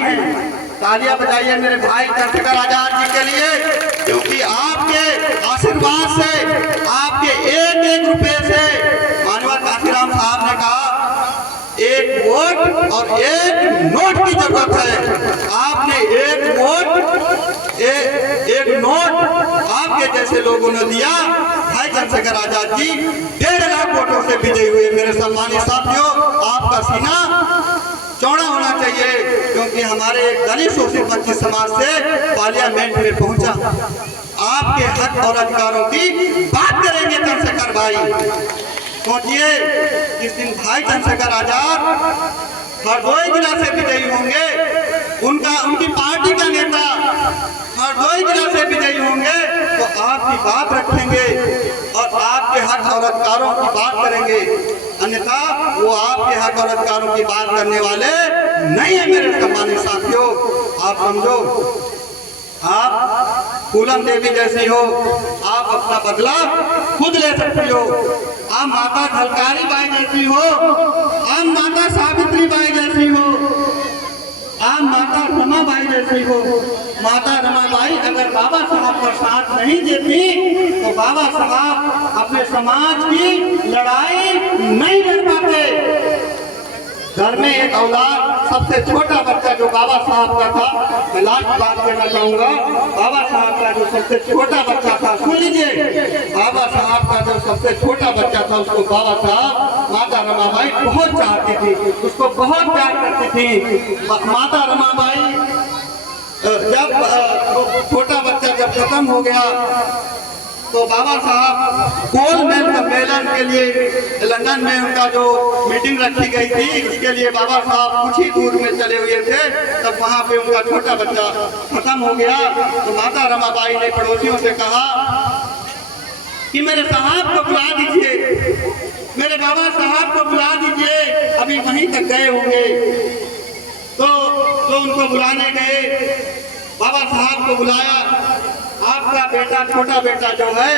हैं। तालियां बजाइए मेरे भाई चंद्रशेखर आजाद जी के लिए, क्योंकि आपके आशीर्वाद से, आपके एक एक रुपए से, माननीय काशीराम साहब ने कहा एक वोट और एक नोट की जरूरत है। आपने एक वोट एक नोट आपके जैसे लोगों ने दिया। भाई चंद्रशेखर आजाद जी 1.5 लाख वोटों से विजयी हुए। मेरे सम्मानित साथियों, आपका सीना चौड़ा होना चाहिए, क्योंकि हमारे एक दलित शोषित वंचित समाज से पार्लियामेंट में पहुंचा। आपके हक और अधिकारों की बात करेंगे चंद्रशेखर भाई। सोचिए जिस दिन भाई चंद्रशेखर आजाद हरदोई जिला से विजयी होंगे, उनकी पार्टी का नेता हरदोई जिला से विजयी होंगे, तो आपकी बात रखेंगे और आपके हक और अधिकारों की बात करेंगे। अन्यथा वो आपके हक और अधिकारों की बात करने वाले नहीं है। मेरे सम्मानित साथियों, आप समझो, आप पूनम देवी जैसी हो, आप अपना बदला खुद ले सकती हो। आप माता झलकारी बाई जैसी हो, आप माता सावित्री बाई जैसी हो, आप माता रमाबाई जैसी हो। माता रमाबाई अगर बाबा साहब का साथ नहीं देती तो बाबा साहब अपने समाज की लड़ाई नहीं लड़ पाते। घर में एक औलाद, सबसे छोटा बच्चा जो बाबा साहब का था, मैं लास्ट बात कहना चाहूंगा, बाबा साहब का जो सबसे छोटा बच्चा था, सुन लीजिए, बाबा साहब का जो सबसे छोटा बच्चा था, उसको बाबा साहब माता रमाबाई बहुत चाहती थी, उसको बहुत प्यार करती थी। माता रमाबाई जब छोटा बच्चा जब खत्म हो गया तो बाबा साहब गोलमेज सम्मेलन के लिए लंदन में उनका जो मीटिंग रखी गई थी, उसके लिए बाबा साहब कुछ ही दूर में चले हुए थे। तब वहाँ पे उनका छोटा बच्चा खत्म हो गया तो माता रमाबाई ने पड़ोसियों से कहा कि मेरे साहब को बुला दीजिए, मेरे बाबा साहब को बुला दीजिए, अभी वहीं तक गए होंगे। तो उनको बुलाने गए, बाबा साहब को बुलाया। आपका बेटा, छोटा बेटा जो है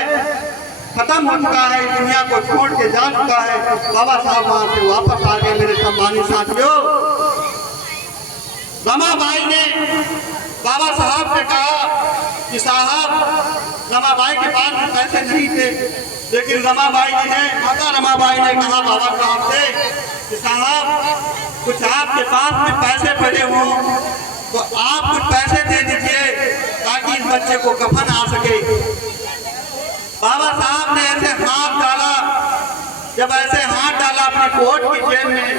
खत्म हो चुका है, दुनिया को छोड़ के जा चुका है। बाबा साहब वहां से वापस आ गए। मेरे सम्मानित साथियों, रमाबाई ने बाबा साहब से कहा कि साहब, रमाबाई के पास में पैसे नहीं थे, लेकिन रमाबाई जी ने, माता रमाबाई ने कहा बाबा साहब से कि साहब, कुछ आपके पास में पैसे पड़े हों तो आप कुछ पैसे दे दीजिए ताकि इस बच्चे को कफन आ सके। बाबा साहब ने ऐसे हाथ डाला, जब ऐसे हाथ डाला अपने कोट की जेब में,